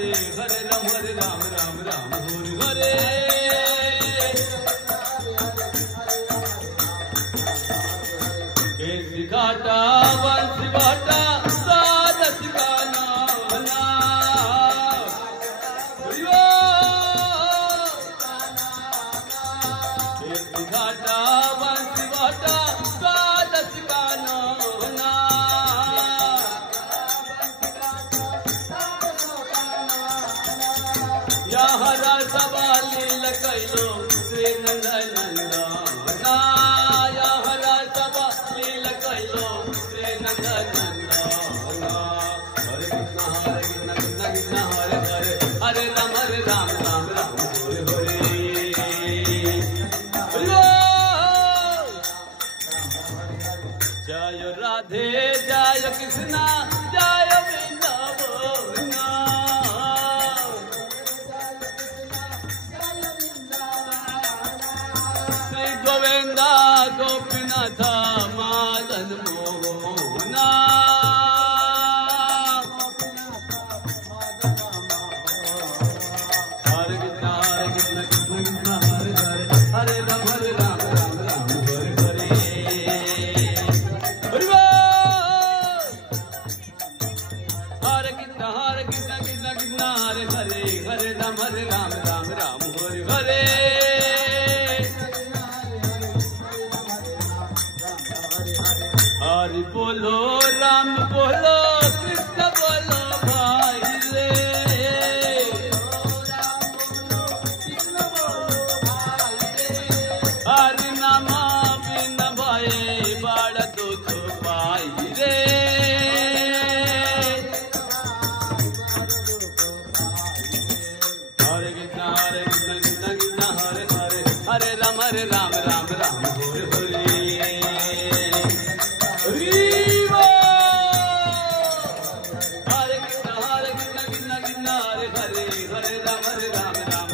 हरे हरे राम राम राम हरे हरे केसरी घाटा वंश वाटा सारस का नाम केसरी घाटा वंश वाटा सारस का नाम यहाँ सवाली लकैलो श्री नंदनंदना हरे राम राम राम हरे हरे जय राधे जय कृष्णा जय वृंदावन श्री गोविंदा गोपीनाथ मदन मोहना हरे राम राम राम हरे हरे हरे कृष्ण कृष्ण हरे हरे हरे राम राम राम हरे हरे हरि बोलो राम बोलो कृष्ण बोलो भाई रे हरि नाम बिन भये बड़ दुख पाई रे हरे कृष्ण कृष्ण हरे हरे हरे राम राम राम हरे हरे हरे कृष्ण कृष्ण हरे हरे हरे राम राम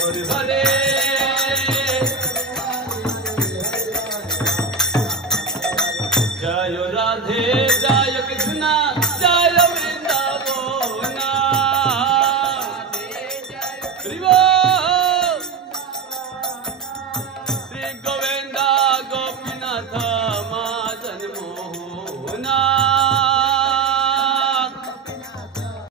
हरे हरे जय राधे जय कृष्ण जय वृंदावन।